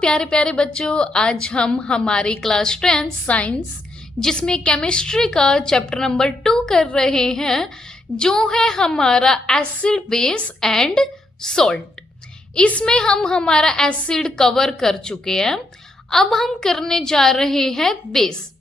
प्यारे प्यारे बच्चों, आज हम हमारी क्लास 10 साइंस जिसमें केमिस्ट्री का चैप्टर नंबर 2 कर रहे हैं, जो है हमारा एसिड बेस एंड सॉल्ट। इसमें हम हमारा एसिड कवर कर चुके हैं। अब हम करने जा रहे हैं बेस।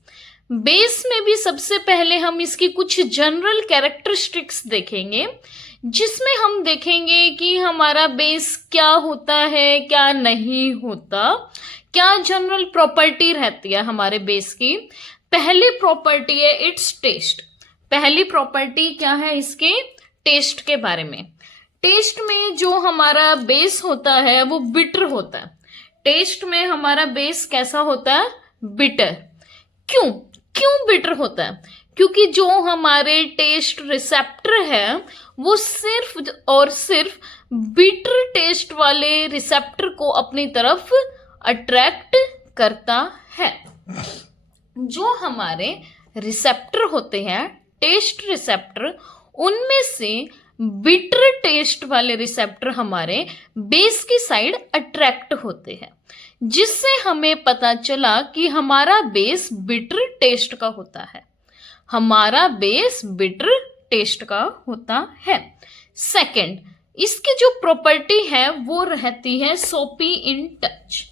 बेस में भी सबसे पहले हम इसकी कुछ जनरल कैरेक्टरिस्टिक्स देखेंगे, जिसमें हम देखेंगे कि हमारा बेस क्या होता है, क्या नहीं होता, क्या जनरल प्रॉपर्टी रहती है हमारे बेस की। पहली प्रॉपर्टी है इट्स टेस्ट। पहली प्रॉपर्टी क्या है इसके? टेस्ट के बारे में। टेस्ट में जो हमारा बेस होता है वो बिटर होता है। टेस्ट में हमारा बेस कैसा होता है? बिटर। क्यों क्यों बिटर होता है? क्योंकि जो हमारे टेस्ट रिसेप्टर है वो सिर्फ और सिर्फ बिटर टेस्ट वाले रिसेप्टर को अपनी तरफ अट्रैक्ट करता है। जो हमारे रिसेप्टर होते हैं, टेस्ट रिसेप्टर, उनमें से बिटर टेस्ट वाले रिसेप्टर हमारे बेस की साइड अट्रैक्ट होते हैं, जिससे हमें पता चला कि हमारा बेस बिटर टेस्ट का होता है। हमारा बेस बिटर टेस्ट का होता है। सेकंड, इसकी जो प्रॉपर्टी है वो रहती है सोपी इन टच।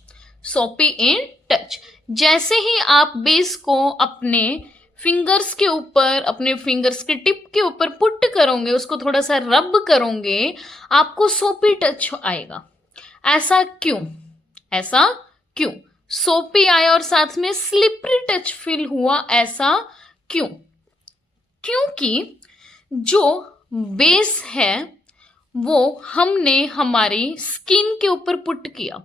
सोपी इन टच। जैसे ही आप बेस को अपने फिंगर्स के ऊपर, अपने फिंगर्स के टिप के ऊपर पुट करोगे, उसको थोड़ा सा रब करोगे, आपको सोपी टच आएगा। ऐसा क्यों? ऐसा क्यों? सोपी आया और साथ में स्लिपरी टच फील हुआ, ऐसा क्यों? क्योंकि जो बेस है वो हमने हमारी स्किन के ऊपर पुट किया।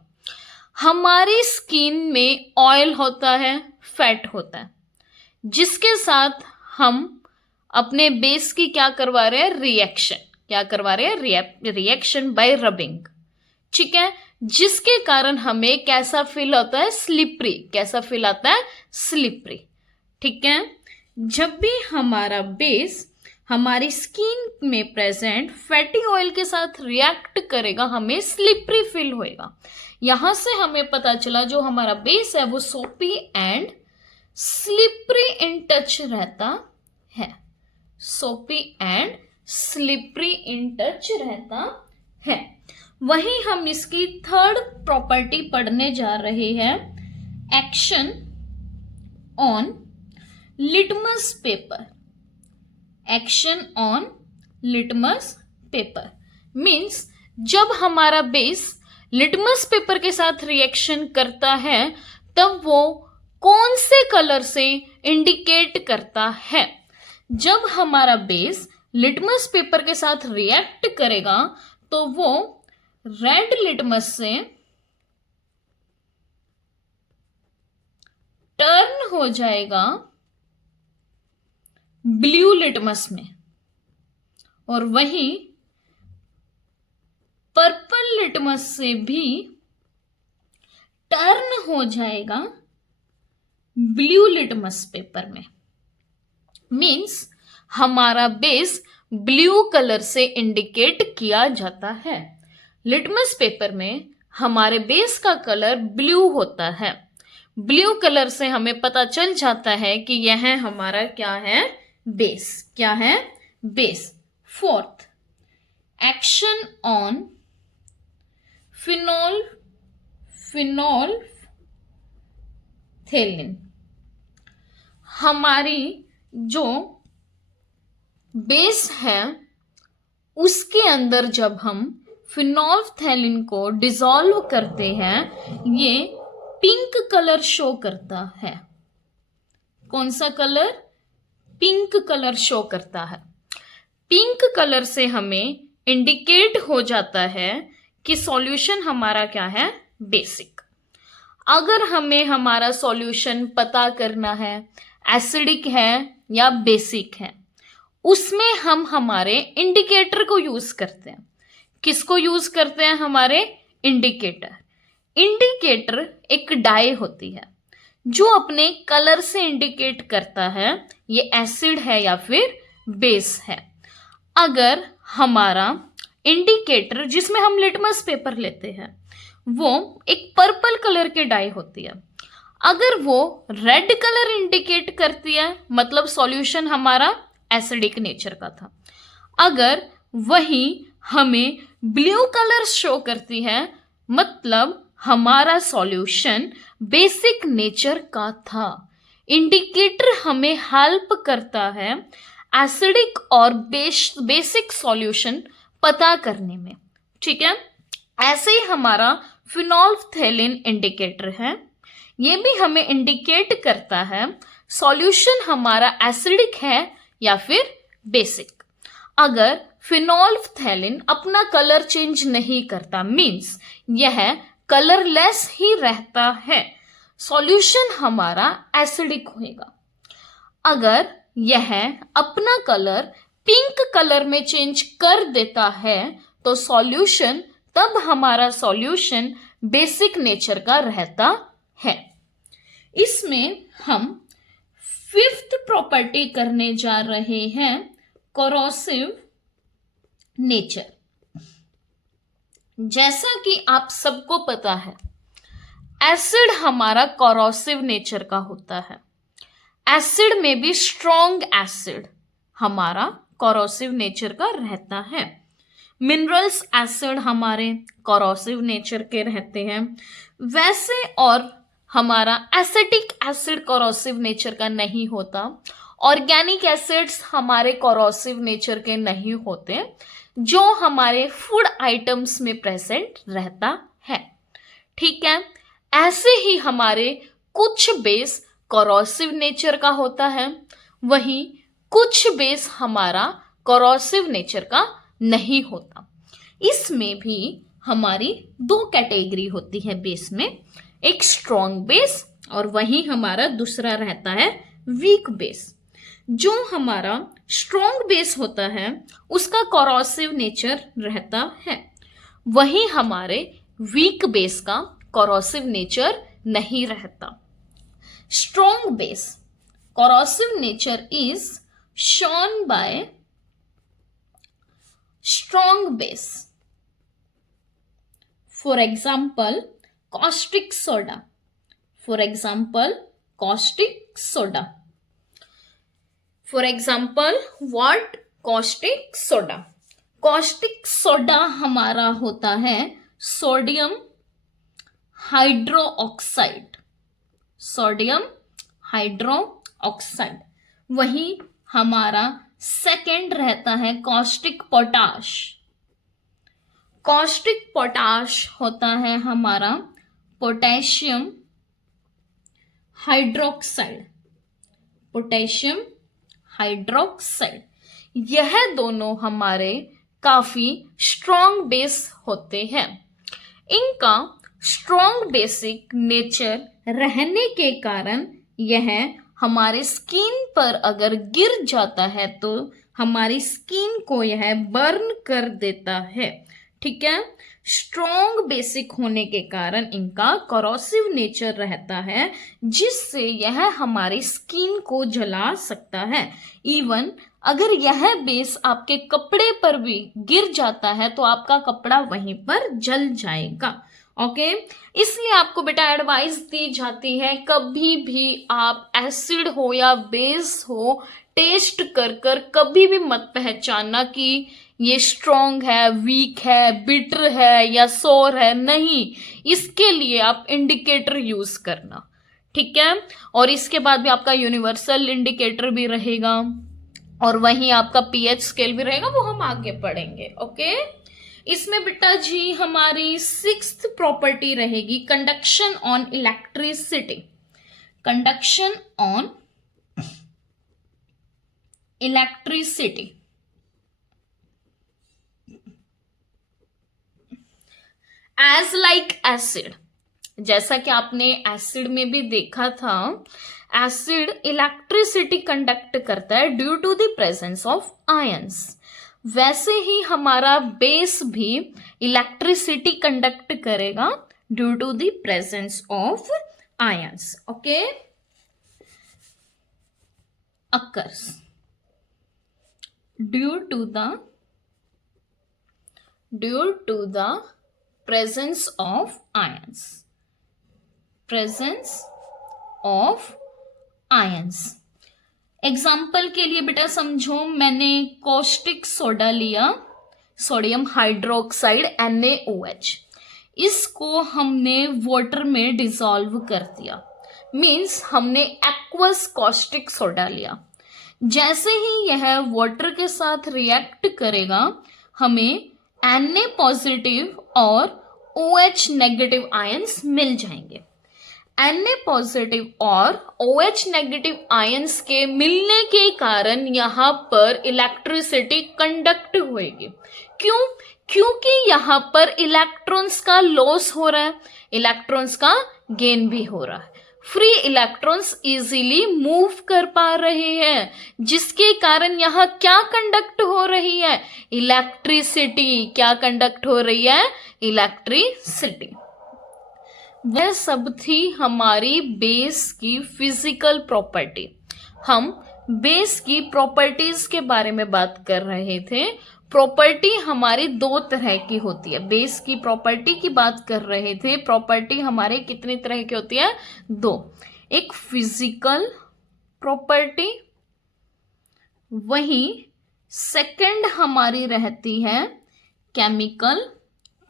हमारी स्किन में ऑयल होता है, फैट होता है, जिसके साथ हम अपने बेस की क्या करवा रहे हैं? रिएक्शन। क्या करवा रहे हैं? Reaction by rubbing. ठीक है, जिसके कारण हमें कैसा फील होता है? स्लिपरी। कैसा फील आता है? स्लिपरी। ठीक है, जब भी हमारा बेस हमारी स्किन में प्रेजेंट फैटी ऑयल के साथ रिएक्ट करेगा, हमें स्लिपरी फील होएगा। यहां से हमें पता चला जो हमारा बेस है वो सोपी एंड स्लिपरी इन टच रहता है। सोपी एंड स्लिपरी इन टच रहता है। वहीं हम इसकी थर्ड प्रॉपर्टी पढ़ने जा रहे हैं, action on litmus paper. Action on litmus paper means जब हमारा बेस लिटमस पेपर के साथ रिएक्शन करता है तब वो कौन से कलर से इंडिकेट करता है? जब हमारा बेस लिटमस पेपर के साथ रिएक्ट करेगा तो वो रेड लिटमस से टर्न हो जाएगा ब्लू लिटमस में, और वहीं पर्पल लिटमस से भी टर्न हो जाएगा ब्लू लिटमस पेपर में। मीन्स हमारा बेस ब्लू कलर से इंडिकेट किया जाता है। लिटमस पेपर में हमारे बेस का कलर ब्लू होता है। ब्लू कलर से हमें पता चल जाता है कि यह हमारा क्या है? बेस। क्या है? Base. Fourth, action on phenolphthalein. हमारी जो बेस है उसके अंदर जब हम फिनोल्फथेलिन को डिसॉल्व करते हैं, ये पिंक कलर शो करता है। कौन सा कलर? पिंक कलर शो करता है। पिंक कलर से हमें इंडिकेट हो जाता है कि सॉल्यूशन हमारा क्या है? बेसिक। अगर हमें हमारा सॉल्यूशन पता करना है एसिडिक है या बेसिक है, उसमें हम हमारे इंडिकेटर को यूज करते हैं। किसको यूज करते हैं? हमारे इंडिकेटर। इंडिकेटर एक डाई होती है जो अपने कलर से इंडिकेट करता है ये एसिड है या फिर बेस है। अगर हमारा इंडिकेटर, जिसमें हम लिटमस पेपर लेते हैं, वो एक पर्पल कलर की डाई होती है। अगर वो रेड कलर इंडिकेट करती है मतलब सॉल्यूशन हमारा एसिडिक नेचर का था। अगर वही हमें ब्लू कलर शो करती है मतलब हमारा सॉल्यूशन बेसिक नेचर का था। इंडिकेटर हमें हेल्प करता है एसिडिक और बेसिक सॉल्यूशन पता करने में। ठीक है, ऐसे ही हमारा फिनोल्फ्थेलिन इंडिकेटर है। ये भी हमें इंडिकेट करता है सॉल्यूशन हमारा एसिडिक है या फिर बेसिक। अगर फिनोल्फ्थेलिन अपना कलर चेंज नहीं करता मींस यह कलरलेस ही रहता है, सॉल्यूशन हमारा एसिडिक होगा। अगर यह अपना कलर पिंक कलर में चेंज कर देता है तो सॉल्यूशन तब हमारा सॉल्यूशन बेसिक नेचर का रहता है। इसमें हम फिफ्थ प्रॉपर्टी करने जा रहे हैं, कोरोसिव नेचर। जैसा कि आप सबको पता है एसिड हमारा कोरोसिव नेचर का होता है। एसिड में भी स्ट्रॉन्ग एसिड हमारा कोरोसिव नेचर का रहता है। मिनरल्स एसिड हमारे कोरोसिव नेचर के रहते हैं। वैसे और हमारा एसिटिक एसिड कोरोसिव नेचर का नहीं होता। ऑर्गेनिक एसिड्स हमारे कोरोसिव नेचर के नहीं होते जो हमारे फूड आइटम्स में प्रेजेंट रहता है। ठीक है, ऐसे ही हमारे कुछ बेस कोरोसिव नेचर का होता है, वहीं कुछ बेस हमारा कोरोसिव नेचर का नहीं होता। इसमें भी हमारी दो कैटेगरी होती है बेस में, एक स्ट्रॉन्ग बेस और वहीं हमारा दूसरा रहता है वीक बेस। जो हमारा स्ट्रॉन्ग बेस होता है उसका कोरोसिव नेचर रहता है, वहीं हमारे वीक बेस का कोरोसिव नेचर नहीं रहता। Strong base corrosive nature is shown by strong base. For example caustic soda. For example, caustic soda. For example, what? Caustic soda. Caustic soda हमारा होता है सोडियम हाइड्रोक्साइड। Sodium hydroxide. वही हमारा second रहता है caustic potash. Caustic potash होता है हमारा पोटेशियम हाइड्रोक्साइड। पोटेशियम हाइड्रोक्साइड, यह दोनों हमारे काफी स्ट्रॉन्ग बेस होते हैं। इनका स्ट्रॉन्ग बेसिक नेचर रहने के कारण यह हमारे स्किन पर अगर गिर जाता है तो हमारी स्किन को यह बर्न कर देता है। ठीक है, स्ट्रॉन्ग बेसिक होने के कारण इनका कोरोसिव नेचर रहता है जिससे यह हमारी स्किन को जला सकता है। इवन अगर यह बेस आपके कपड़े पर भी गिर जाता है तो आपका कपड़ा वहीं पर जल जाएगा। ओके, इसलिए आपको बेटा एडवाइस दी जाती है कभी भी आप एसिड हो या बेस हो टेस्ट कर कर कभी भी मत पहचानना कि ये स्ट्रॉन्ग है, वीक है, बिटर है या सोर है। नहीं, इसके लिए आप इंडिकेटर यूज करना। ठीक है, और इसके बाद भी आपका यूनिवर्सल इंडिकेटर भी रहेगा और वहीं आपका पीएच स्केल भी रहेगा, वो हम आगे पढ़ेंगे। ओके, इसमें बेटा जी हमारी सिक्स्थ प्रॉपर्टी रहेगी conduction on electricity. Conduction on electricity. As like acid, जैसा कि आपने एसिड में भी देखा था, एसिड इलेक्ट्रिसिटी कंडक्ट करता है due to the presence of ions. वैसे ही हमारा बेस भी इलेक्ट्रिसिटी कंडक्ट करेगा due to the presence of ions. Okay, occurs due to the presence of ions, presence of ions. Example के लिए बेटा समझो, मैंने कॉस्टिक सोडा लिया, सोडियम हाइड्रोक्साइड NaOH, इसको हमने वाटर में डिसॉल्व कर दिया, मीन्स हमने एक्वस कॉस्टिक सोडा लिया। जैसे ही यह वाटर के साथ रिएक्ट करेगा, हमें Na पॉजिटिव और OH नेगेटिव आयंस मिल जाएंगे। Na पॉजिटिव और OH नेगेटिव आयंस के मिलने के कारण यहाँ पर इलेक्ट्रिसिटी कंडक्ट होएगी। क्यों? क्योंकि यहाँ पर इलेक्ट्रॉन्स का लॉस हो रहा है, इलेक्ट्रॉन्स का गेन भी हो रहा है। फ्री इलेक्ट्रॉन्स इजीली मूव कर पा रहे हैं, जिसके कारण यहाँ क्या कंडक्ट हो रही है? इलेक्ट्रिसिटी। क्या कंडक्ट हो रही है? इलेक्ट्रिसिटी। वह सब थी हमारी बेस की फिजिकल प्रॉपर्टी। हम बेस की प्रॉपर्टीज के बारे में बात कर रहे थे। प्रॉपर्टी हमारी दो तरह की होती है। बेस की प्रॉपर्टी की बात कर रहे थे। प्रॉपर्टी हमारे कितनी तरह की होती है? दो। एक फिजिकल प्रॉपर्टी, वहीं सेकंड हमारी रहती है केमिकल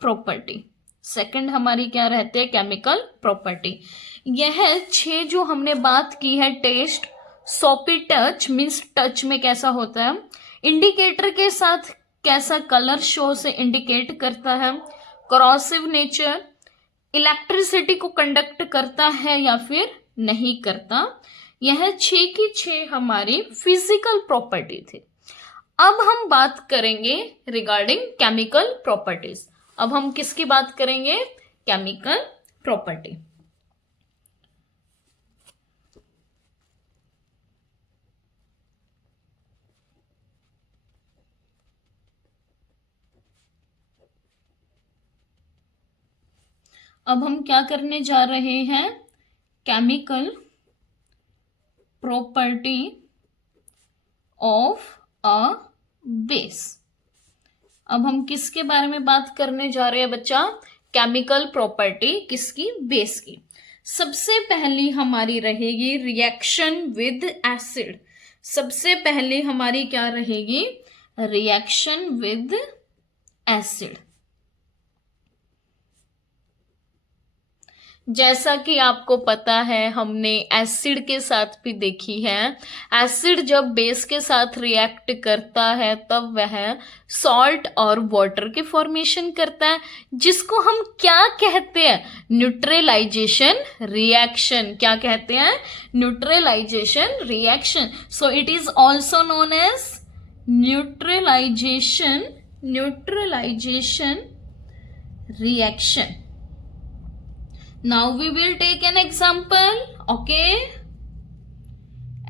प्रॉपर्टी। सेकंड हमारी क्या रहती है? Chemical property. यह 6 जो हमने बात की है, test, soapy touch means touch में कैसा होता है, इंडिकेटर के साथ कैसा कलर शो से इंडिकेट करता है, corrosive नेचर, इलेक्ट्रिसिटी को कंडक्ट करता है या फिर नहीं करता, यह 6 की 6 हमारी फिजिकल प्रॉपर्टी थी। अब हम बात करेंगे रिगार्डिंग केमिकल प्रॉपर्टीज। अब हम किसकी बात करेंगे? Chemical property. अब हम क्या करने जा रहे हैं? Chemical property of a base. अब हम किसके बारे में बात करने जा रहे हैं बच्चा? केमिकल प्रॉपर्टी किसकी? बेस की। सबसे पहली हमारी रहेगी रिएक्शन विद एसिड। सबसे पहले हमारी क्या रहेगी? Reaction with acid. जैसा कि आपको पता है, हमने एसिड के साथ भी देखी है। एसिड जब बेस के साथ रिएक्ट करता है तब वह सॉल्ट और वाटर के फॉर्मेशन करता है, जिसको हम क्या कहते हैं? Neutralization reaction. क्या कहते हैं? Neutralization reaction. So it is also known as neutralization reaction. Now we will take an example. Okay,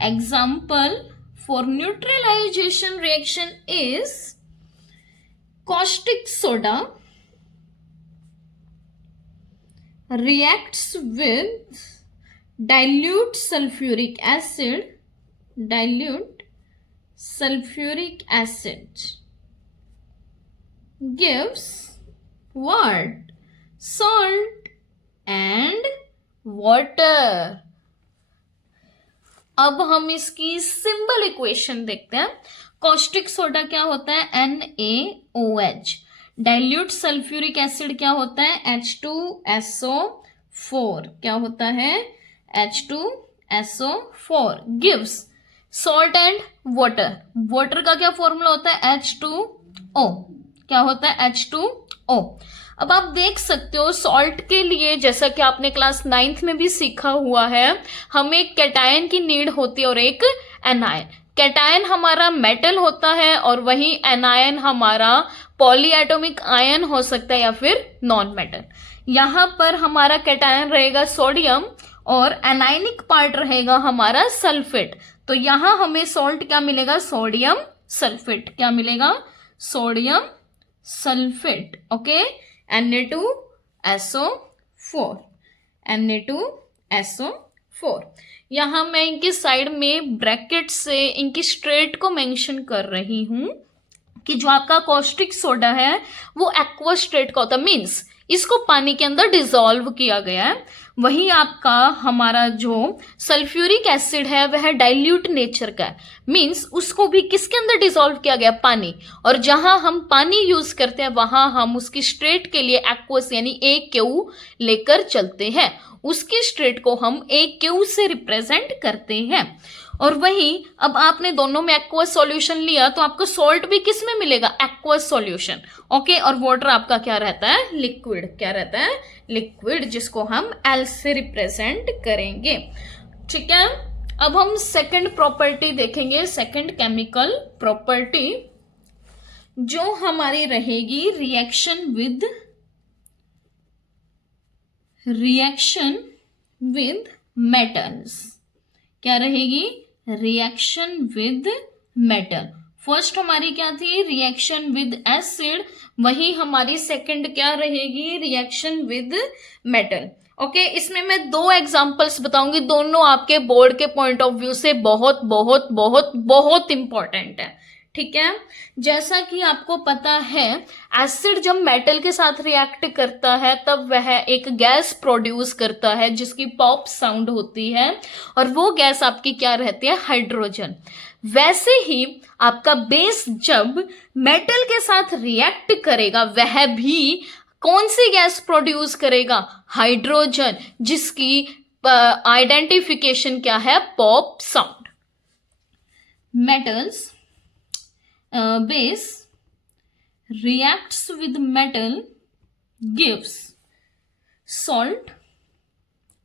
example for neutralization reaction is caustic soda reacts with dilute sulfuric acid gives what? Salt and water. अब हम इसकी simple equation देखते हैं। Caustic soda क्या होता है? NaOH। Dilute sulphuric acid क्या होता है? H2SO4। क्या होता है? H2SO4 gives salt and water. Water का क्या फॉर्मूला होता है? H2O। क्या होता है? H2O। अब आप देख सकते हो सॉल्ट के लिए, जैसा कि आपने क्लास 9th में भी सीखा हुआ है, हमें एक कैटायन की नीड होती है और एक एनायन। कैटायन हमारा मेटल होता है और वहीं एनायन हमारा पॉलीएटॉमिक आयन हो सकता है या फिर नॉन मेटल। यहाँ पर हमारा कैटायन रहेगा सोडियम और एनायनिक पार्ट रहेगा हमारा सल्फेट। तो यहाँ हमें सॉल्ट क्या मिलेगा? Sodium sulphate. क्या मिलेगा? Sodium sulphate. Okay, Na2SO4। Na2SO4। यहां मैं इनकी साइड में ब्रैकेट से इनकी स्ट्रेट को मेंशन कर रही हूं कि जो आपका कॉस्टिक सोडा है वो एक्वा स्ट्रेट का होता है, मीन्स इसको पानी के अंदर डिसॉल्व किया गया है। वही आपका हमारा जो सल्फ्यूरिक एसिड है वह डाइल्यूट नेचर का है, मीन्स उसको भी किसके अंदर डिसॉल्व किया गया, पानी। और जहां हम पानी यूज करते हैं वहां हम उसकी स्ट्रेट के लिए एक्वस यानी AQ लेकर चलते हैं, उसकी स्ट्रेट को हम AQ से रिप्रेजेंट करते हैं। और वही अब आपने दोनों में एक्वस सॉल्यूशन लिया तो आपको सॉल्ट भी किस में मिलेगा, एक्वस सॉल्यूशन। ओके, और वाटर आपका क्या रहता है, लिक्विड। क्या रहता है, लिक्विड, जिसको हम L से रिप्रेजेंट करेंगे। ठीक है, अब हम सेकंड प्रॉपर्टी देखेंगे, सेकंड केमिकल प्रॉपर्टी जो हमारी रहेगी रिएक्शन विद मेटल्स। क्या रहेगी, रिएक्शन विद मेटल। फर्स्ट हमारी क्या थी, रिएक्शन विद एसिड, वही हमारी सेकंड क्या रहेगी, रिएक्शन विद मेटल। ओके, इसमें मैं 2 एग्जांपल्स बताऊंगी, दोनों आपके बोर्ड के पॉइंट ऑफ व्यू से बहुत बहुत बहुत बहुत इंपॉर्टेंट है। ठीक है, जैसा कि आपको पता है एसिड जब मेटल के साथ रिएक्ट करता है तब वह एक गैस प्रोड्यूस करता है जिसकी पॉप साउंड होती है, और वो गैस आपकी क्या रहती है, हाइड्रोजन। वैसे ही आपका बेस जब मेटल के साथ रिएक्ट करेगा वह भी कौन सी गैस प्रोड्यूस करेगा, हाइड्रोजन, जिसकी आइडेंटिफिकेशन क्या है, pop sound. Metals base reacts with metal gives salt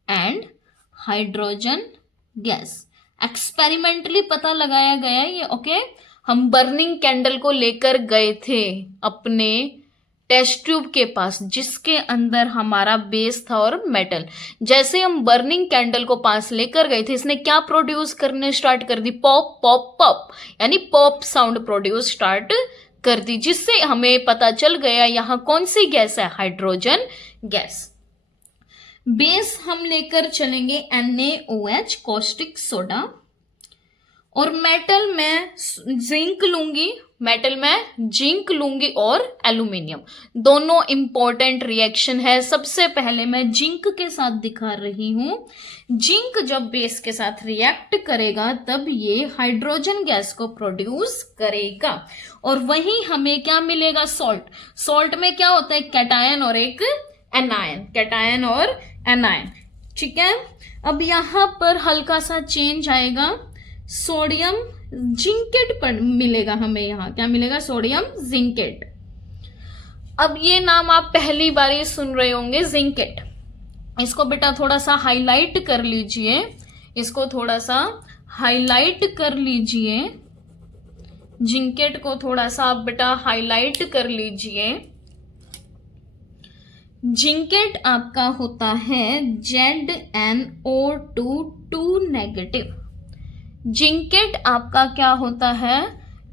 and hydrogen gas। Experimentally पता लगाया गया ये। ओके, हम बर्निंग कैंडल को लेकर गए थे अपने टेस्ट ट्यूब के पास जिसके अंदर हमारा बेस था और मेटल। जैसे हम बर्निंग कैंडल को पास लेकर गए थे, इसने क्या प्रोड्यूस करने स्टार्ट कर दी, पॉप पॉप पॉप, यानी पॉप साउंड प्रोड्यूस स्टार्ट कर दी, जिससे हमें पता चल गया यहाँ कौन सी गैस है, हाइड्रोजन गैस। बेस हम लेकर चलेंगे NaOH, कॉस्टिक सोडा, और मेटल में जिंक लूंगी, मेटल में जिंक लूंगी और एल्यूमिनियम। दोनों इंपॉर्टेंट रिएक्शन है। सबसे पहले मैं जिंक के साथ दिखा रही हूं। जिंक जब बेस के साथ रिएक्ट करेगा तब ये हाइड्रोजन गैस को प्रोड्यूस करेगा, और वहीं हमें क्या मिलेगा, सॉल्ट। सॉल्ट में क्या होता है, कैटायन और एक एनायन, कैटायन और एनायन। ठीक है, अब यहां पर हल्का सा चेंज आएगा, सोडियम जिंकेट पर मिलेगा हमें, यहाँ क्या मिलेगा, सोडियम जिंकेट। अब ये नाम आप पहली बार ही सुन रहे होंगे, जिंकेट। इसको बेटा थोड़ा सा हाईलाइट कर लीजिए, इसको थोड़ा सा हाईलाइट कर लीजिए, जिंकेट को थोड़ा सा आप बेटा हाईलाइट कर लीजिए। जिंकेट आपका होता है ZnO2 2 नेगेटिव। जिंकेट आपका क्या होता है,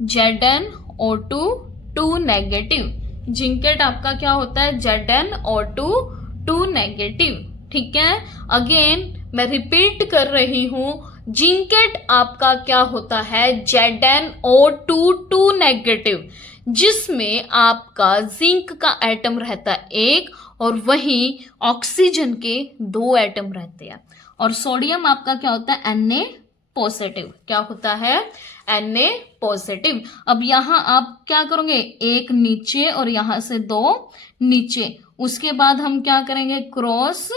ZnO2 2 नेगेटिव। जिंकेट आपका क्या होता है, ZnO2 2 नेगेटिव। ठीक है, अगेन मैं रिपीट कर रही हूं, जिंकेट आपका क्या होता है, ZnO2 2 नेगेटिव, जिसमें आपका जिंक का एटम रहता है 1 और वहीं ऑक्सीजन के 2 एटम रहते हैं। और सोडियम आपका क्या होता है, Na पॉजिटिव। क्या होता है, Na पॉजिटिव। अब यहां आप क्या करोगे, 1 नीचे और यहां से 2 नीचे, उसके बाद हम क्या करेंगे, क्रॉस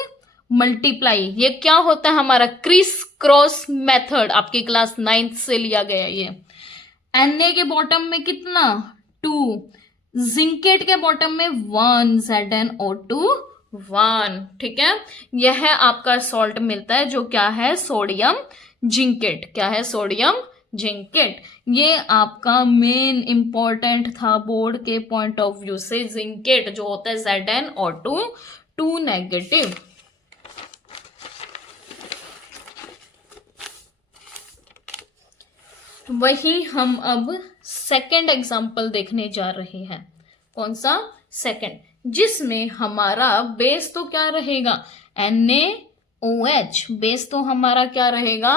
मल्टीप्लाई। ये क्या होता है हमारा, क्रिस क्रॉस मेथड, आपकी क्लास 9th से लिया गया। ये Na के बॉटम में कितना, 2, जिंकेट के बॉटम में 1, ZnO2 1। ठीक है, यह आपका सॉल्ट मिलता है जो क्या है, सोडियम जिंकेट। क्या है, सोडियम जिंकेट। ये आपका मेन इंपॉर्टेंट था बोर्ड के पॉइंट ऑफ व्यू से, जिंकेट जो होता है ZnO2 2 नेगेटिव। वही हम अब सेकंड एग्जांपल देखने जा रहे हैं। कौन सा, सेकंड, जिसमें हमारा बेस तो क्या रहेगा, NaOH। बेस तो हमारा क्या रहेगा,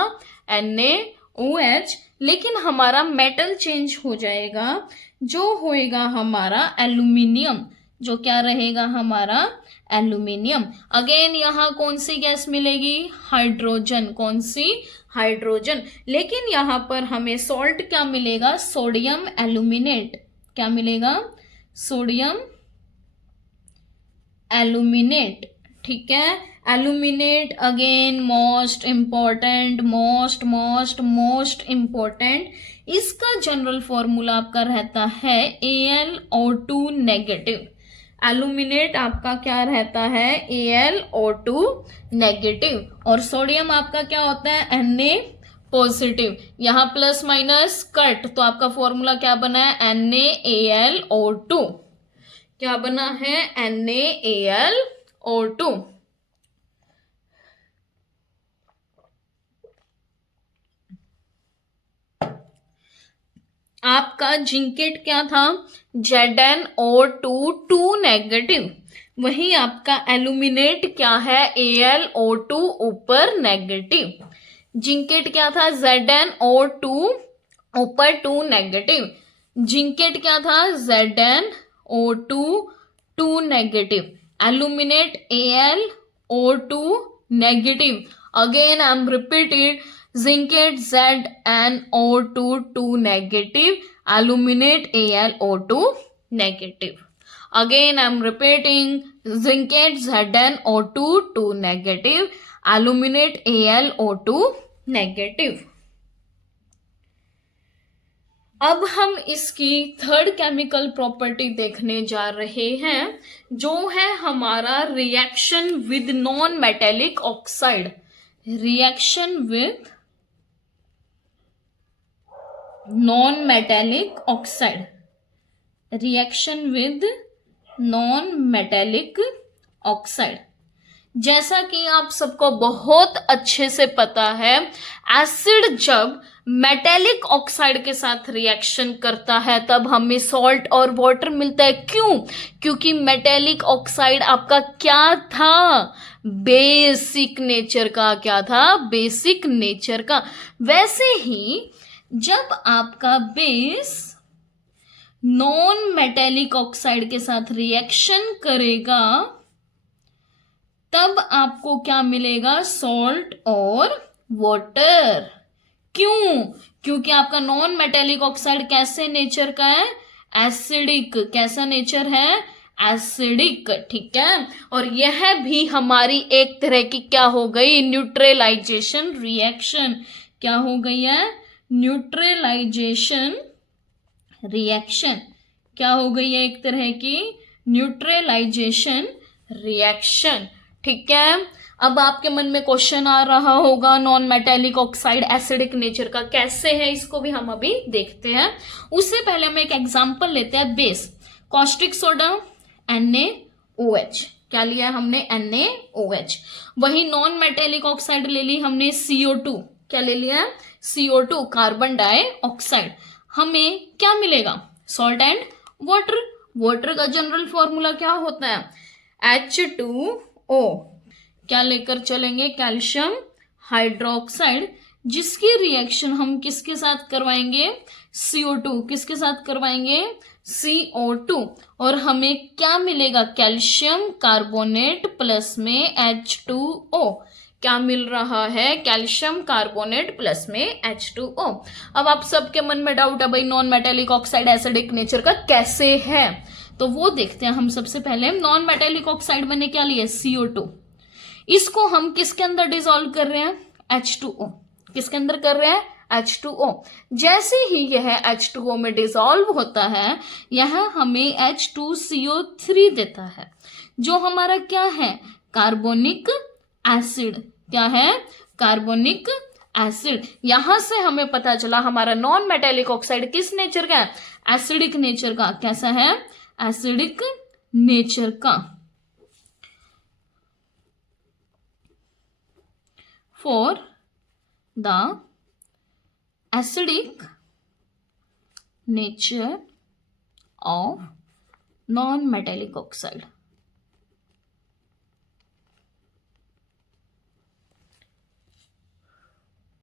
NaOH, लेकिन हमारा मेटल चेंज हो जाएगा, जो होएगा हमारा एल्यूमिनियम। जो क्या रहेगा हमारा, एल्यूमिनियम। अगेन यहाँ कौन सी गैस मिलेगी, हाइड्रोजन, कौन सी, हाइड्रोजन। लेकिन यहाँ पर हमें सॉल्ट क्या मिलेगा, सोडियम एल्यूमिनेट, क्या मिलेगा, सोडियम एल्यूमिनेट, ठीक है। Aluminate again most important, most important, इसका जनरल फॉर्मूला आपका रहता है AlO2 नेगेटिव। एल्यूमिनेट आपका क्या रहता है, AlO2 नेगेटिव। और सोडियम आपका क्या होता है, Na पॉजिटिव। यहाँ प्लस माइनस कट, तो आपका फॉर्मूला क्या बना है, NaAlO2, क्या बना है, NaAlO2। आपका जिंकेट क्या था, ZnO2 नेगेटिव। वही आपका एल्यूमिनेट क्या है, AlO2 ऊपर नेगेटिव। जिंकेट क्या था, ZnO2 ऊपर 2 नेगेटिव। जिंकेट क्या था, ZnO2 2 negative. Aluminate AlO2 negative. Again I am repeated, zincate ZnO2 2 negative, aluminate AlO2 negative. Again I am repeating, zincate ZnO2 2 negative, aluminate AlO2 negative. अब हम इसकी third chemical property देखने जा रहे हैं, जो है हमारा reaction with non metallic oxide. Reaction with non metallic oxide, reaction with non metallic oxide. जैसा कि आप सबको बहुत अच्छे से पता है, एसिड जब मेटेलिक ऑक्साइड के साथ रिएक्शन करता है तब हमें सॉल्ट और वाटर मिलता है। क्यों, क्योंकि मेटेलिक ऑक्साइड आपका क्या था, बेसिक नेचर का, क्या था, बेसिक नेचर का। वैसे ही जब आपका बेस नॉन मेटेलिक ऑक्साइड के साथ रिएक्शन करेगा तब आपको क्या मिलेगा, सॉल्ट और वाटर। क्यों, क्योंकि आपका नॉन मेटेलिक ऑक्साइड कैसे नेचर का है, एसिडिक। कैसा नेचर है, एसिडिक, ठीक है। और यह भी हमारी एक तरह की क्या हो गई, न्यूट्रलाइजेशन रिएक्शन। क्या हो गई है, न्यूट्रलाइजेशन रिएक्शन। क्या हो गई है, एक तरह की न्यूट्रलाइजेशन रिएक्शन, ठीक है। अब आपके मन में क्वेश्चन आ रहा होगा, non metallic oxide acidic nature का कैसे है, इसको भी हम अभी देखते हैं। उससे पहले हम एक एग्जांपल लेते हैं, बेस कॉस्टिक सोडा NaOH। क्या लिया है हमने, NaOH। वही नॉन मेटेलिक ऑक्साइड ले ली हमने CO2। क्या ले लिया, CO2 कार्बन डाइऑक्साइड। हमें क्या मिलेगा, सॉल्ट एंड वाटर। वाटर का जनरल फॉर्मूला क्या होता है, H2O। क्या लेकर चलेंगे, कैल्शियम हाइड्रोक्साइड, जिसकी रिएक्शन हम किसके साथ करवाएंगे, CO2। किसके साथ करवाएंगे, CO2। और हमें क्या मिलेगा, कैल्शियम कार्बोनेट प्लस में H2O। क्या मिल रहा है, कैल्शियम कार्बोनेट प्लस में H2O। अब आप सबके मन में डाउट है, भाई non metallic oxide acidic nature का कैसे है, तो वो देखते हैं हम। सबसे पहले नॉन मेटेलिक ऑक्साइड मैंने क्या लिया, CO2। इसको हम किसके अंदर डिसॉल्व कर रहे हैं, H2O। किसके अंदर कर रहे हैं, H2O। जैसे ही यह H2O में डिसॉल्व होता है, यह हमें H2CO3 देता है, जो हमारा क्या है, कार्बोनिक एसिड। क्या है, कार्बोनिक एसिड। यहां से हमें पता चला हमारा नॉन मेटेलिक ऑक्साइड किस नेचर का है, एसिडिक नेचर का। कैसा है, एसिडिक नेचर का। For the acidic nature of non-metallic oxide.